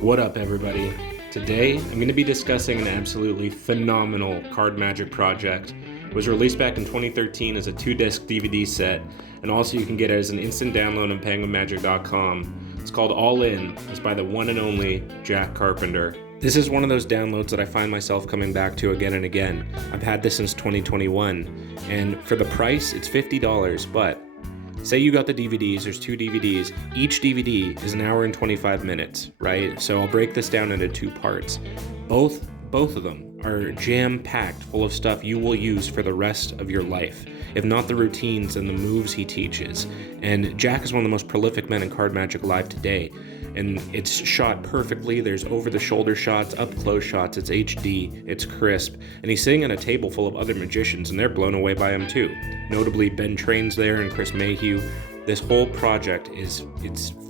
What up, everybody? Today, I'm going to be discussing an absolutely phenomenal card magic project. It was released back in 2013 as a 2-disc DVD set, and also you can get it as an instant download on penguinmagic.com. It's called All In. It's by the one and only Jack Carpenter. This is one of those downloads that I find myself coming back to again and again. I've had this since 2021, and for the price, it's $50, but say you got the DVDs, there's 2 DVDs. Each DVD is an hour and 25 minutes, right? So I'll break this down into 2 parts. Both of them are jam-packed full of stuff you will use for the rest of your life, if not the routines and the moves he teaches. And Jack is one of the most prolific men in card magic alive today. And it's shot perfectly. There's over-the-shoulder shots, up-close shots, it's HD, it's crisp, and he's sitting at a table full of other magicians, and they're blown away by him too. Notably, Ben Train's there and Chris Mayhew. This whole project it's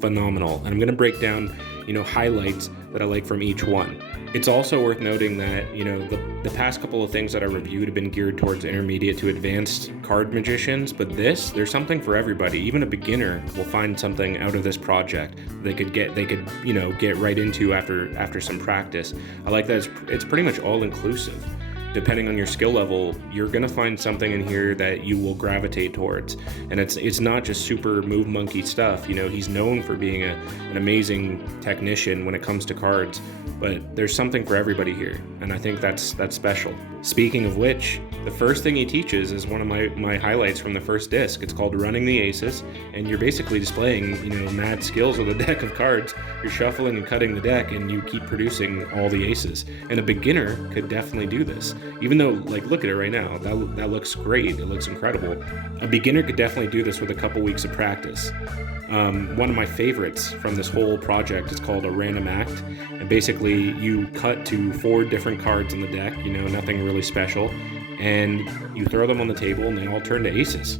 phenomenal, and I'm going to break down, highlights that I like from each one. It's also worth noting that, the past couple of things that I reviewed have been geared towards intermediate to advanced card magicians, but there's something for everybody. Even a beginner will find something out of this project they could get right into after some practice. I like that it's pretty much all inclusive. Depending on your skill level, you're gonna find something in here that you will gravitate towards. And it's not just super move monkey stuff. He's known for being an amazing technician when it comes to cards, but there's something for everybody here, and I think that's special. Speaking of which, the first thing he teaches is one of my highlights from the first disc. It's called Running the Aces, and you're basically displaying, mad skills with a deck of cards. You're shuffling and cutting the deck, and you keep producing all the aces. And a beginner could definitely do this. Even though, look at it right now, that looks great, it looks incredible. A beginner could definitely do this with a couple weeks of practice. One of my favorites from this whole project is called a random act, and basically you cut to 4 different cards in the deck, nothing really special, and you throw them on the table and they all turn to aces.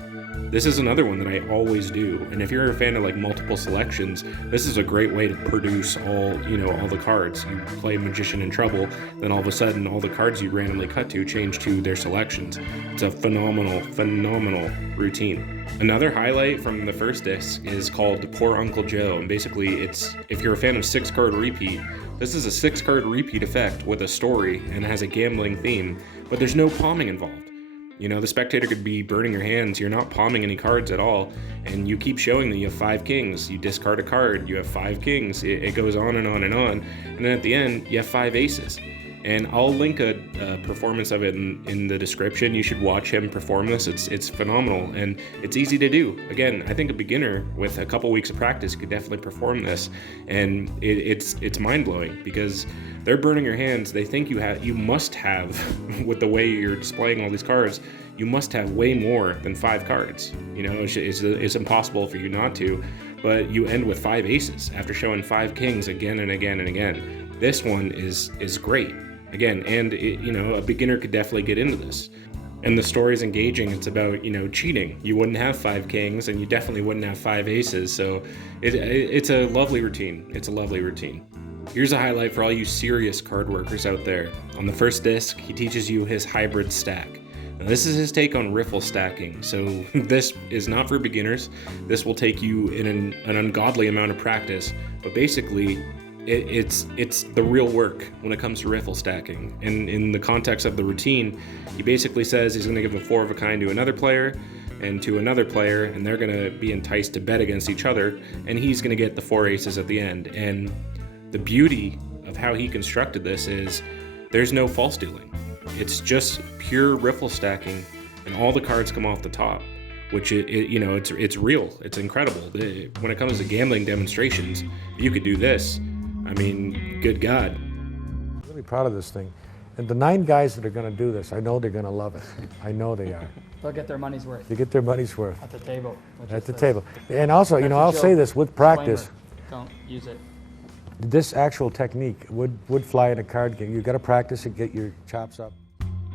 This is another one that I always do, and if you're a fan of multiple selections, this is a great way to produce all the cards. You play Magician in Trouble, then all of a sudden all the cards you randomly cut to change to their selections. It's a phenomenal routine. Another highlight from the first disc is called Poor Uncle Joe, and basically if you're a fan of 6-card repeat, this is a 6-card repeat effect with a story and has a gambling theme, but there's no palming involved. The spectator could be burning your hands, you're not palming any cards at all, and you keep showing that you have 5 kings, you discard a card, you have 5 kings, it goes on and on and on, and then at the end, you have 5 aces. And I'll link a performance of it in the description. You should watch him perform this. It's phenomenal, and it's easy to do. Again, I think a beginner with a couple weeks of practice could definitely perform this, and it's mind-blowing because they're burning your hands. They think you must have, with the way you're displaying all these cards, you must have way more than 5 cards. It's impossible for you not to, but you end with 5 aces after showing 5 kings again and again and again. This one is great. Again, and a beginner could definitely get into this. And the story's engaging. It's about, cheating. You wouldn't have 5 kings, and you definitely wouldn't have 5 aces. So it's a lovely routine. It's a lovely routine. Here's a highlight for all you serious card workers out there. On the first disc, he teaches you his hybrid stack. Now, this is his take on riffle stacking. So this is not for beginners. This will take you in an ungodly amount of practice. But basically, it's the real work when it comes to riffle stacking. And in the context of the routine, he basically says he's going to give a 4 of a kind to another player and to another player, and they're going to be enticed to bet against each other, and he's going to get the 4 aces at the end. And the beauty of how he constructed this is there's no false dealing. It's just pure riffle stacking, and all the cards come off the top, which it's real. It's incredible. When it comes to gambling demonstrations, if you could do this, good God. I'm really proud of this thing. And the 9 guys that are going to do this, I know they're going to love it. I know they are. They'll get their money's worth. They get their money's worth. At the table. At the table. And also, I'll say this with practice. Don't use it. This actual technique would fly in a card game. You've got to practice and get your chops up.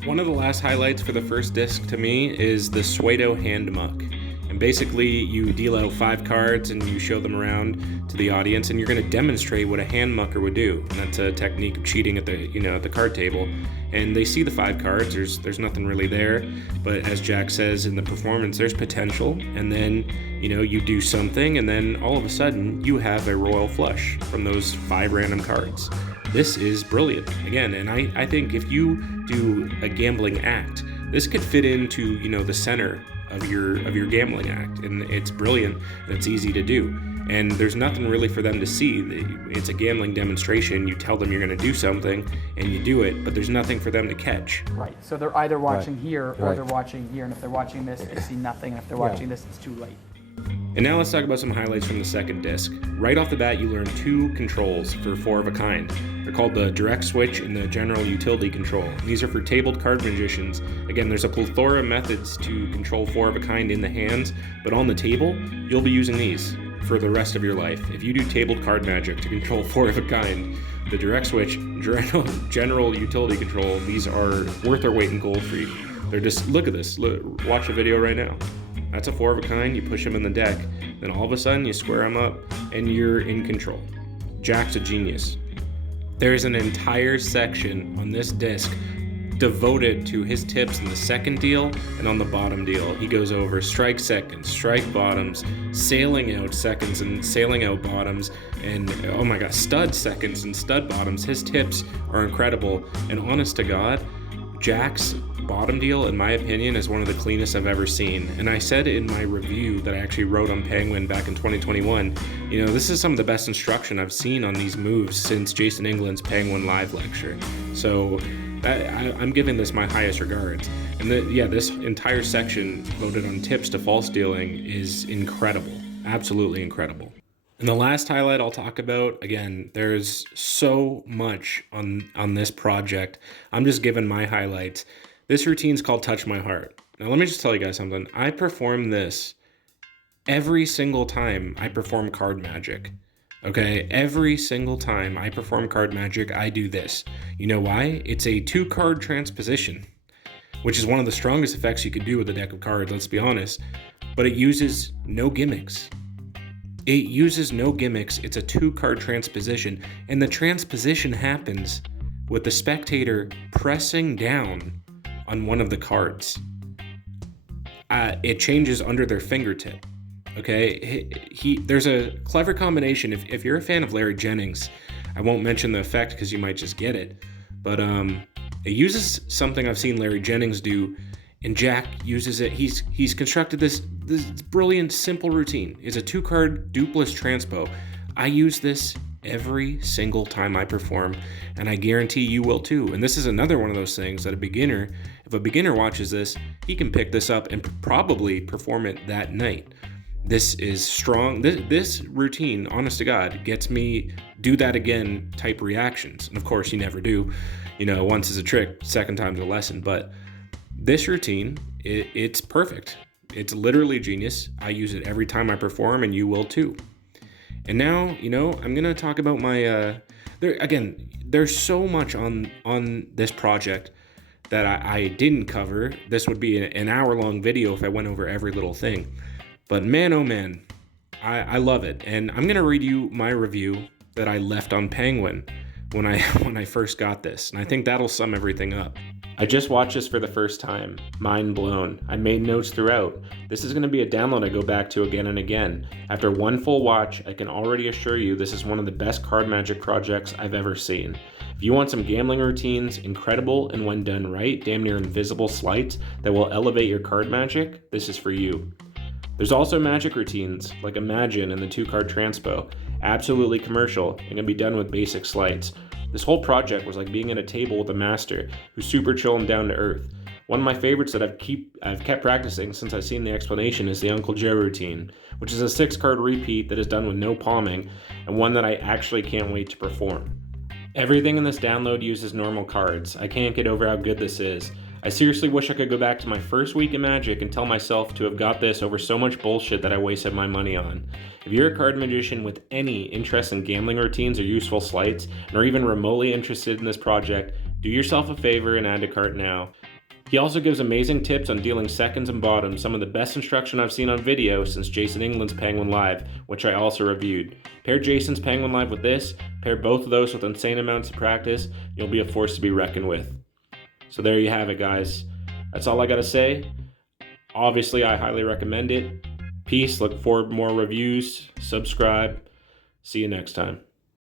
One of the last highlights for the first disc to me is the Suedo hand muck. And basically, you deal out 5 cards and you show them around to the audience, and you're going to demonstrate what a hand mucker would do. And that's a technique of cheating at the card table. And they see the 5 cards. There's nothing really there, but as Jack says in the performance, there's potential. And then you do something, and then all of a sudden you have a royal flush from those 5 random cards. This is brilliant. Again, and I think if you do a gambling act, this could fit into the center of your gambling act, and it's brilliant and it's easy to do. And there's nothing really for them to see. It's a gambling demonstration. You tell them you're going to do something, and you do it, but there's nothing for them to catch. Right. So they're either watching here or Right. they're watching here, and if they're watching this, they see nothing, and if they're watching this, it's too late. And now let's talk about some highlights from the second disc. Right off the bat, you learn 2 controls for 4 of a kind. They're called the direct switch and the general utility control. These are for tabled card magicians. Again, there's a plethora of methods to control 4 of a kind in the hands, but on the table, you'll be using these for the rest of your life. If you do tabled card magic to control 4 of a kind, the direct switch, general utility control, these are worth their weight in gold for you. They're just, look at this, watch the video right now. That's a 4 of a kind, you push them in the deck, then all of a sudden you square them up and you're in control. Jack's a genius. There's an entire section on this disc devoted to his tips in the second deal and on the bottom deal. He goes over strike seconds, strike bottoms, sailing out seconds and sailing out bottoms, and oh my god, stud seconds and stud bottoms. His tips are incredible, and honest to God, Jack's bottom deal, in my opinion, is one of the cleanest I've ever seen. And I said in my review that I actually wrote on Penguin back in 2021, this is some of the best instruction I've seen on these moves since Jason England's Penguin live lecture. So I'm giving this my highest regards. And this entire section loaded on tips to false dealing is incredible, absolutely incredible. And the last highlight I'll talk about, again, there's so much on this project. I'm just giving my highlights. This routine's called Touch My Heart. Now let me just tell you guys something. I perform this every single time I perform card magic. Okay, every single time I perform card magic, I do this. You know why? It's a 2-card transposition, which is one of the strongest effects you could do with a deck of cards, let's be honest. But it uses no gimmicks. It's a 2-card transposition, and the transposition happens with the spectator pressing down on one of the cards. It changes under their fingertip. Okay, there's a clever combination. If you're a fan of Larry Jennings, I won't mention the effect because you might just get it, but it uses something I've seen Larry Jennings do, and Jack uses it. He's constructed this brilliant, simple routine. It's a 2-card dupless transpo. I use this every single time I perform, and I guarantee you will too. And this is another one of those things that if a beginner watches this, he can pick this up and probably perform it that night. This is strong. This routine, honest to God, gets me do that again type reactions. And of course, you never do. Once is a trick, second time's a lesson. But this routine, it's perfect. It's literally genius. I use it every time I perform, and you will too. And now, I'm going to talk about my... there's so much on this project that I didn't cover. This would be an hour-long video if I went over every little thing. But man, oh man, I love it. And I'm going to read you my review that I left on Penguin when I first got this. And I think that'll sum everything up. I just watched this for the first time. Mind blown. I made notes throughout. This is going to be a download I go back to again and again. After one full watch, I can already assure you this is one of the best card magic projects I've ever seen. If you want some gambling routines, incredible and when done right, damn near invisible sleights that will elevate your card magic, this is for you. There's also magic routines, like Imagine and the 2-card transpo. Absolutely commercial and can be done with basic sleights. This whole project was like being at a table with a master who's super chill and down to earth. One of my favorites that I've kept practicing since I've seen the explanation is the Uncle Joe routine, which is a 6-card repeat that is done with no palming, and one that I actually can't wait to perform. Everything in this download uses normal cards. I can't get over how good this is. I seriously wish I could go back to my first week in Magic and tell myself to have got this over so much bullshit that I wasted my money on. If you're a card magician with any interest in gambling routines or useful sleights, and are even remotely interested in this project, do yourself a favor and add to cart now. He also gives amazing tips on dealing seconds and bottoms, some of the best instruction I've seen on video since Jason England's Penguin Live, which I also reviewed. Pair Jason's Penguin Live with this, pair both of those with insane amounts of practice, you'll be a force to be reckoned with. So there you have it, guys. That's all I gotta say. Obviously, I highly recommend it. Peace, look forward to more reviews, subscribe. See you next time.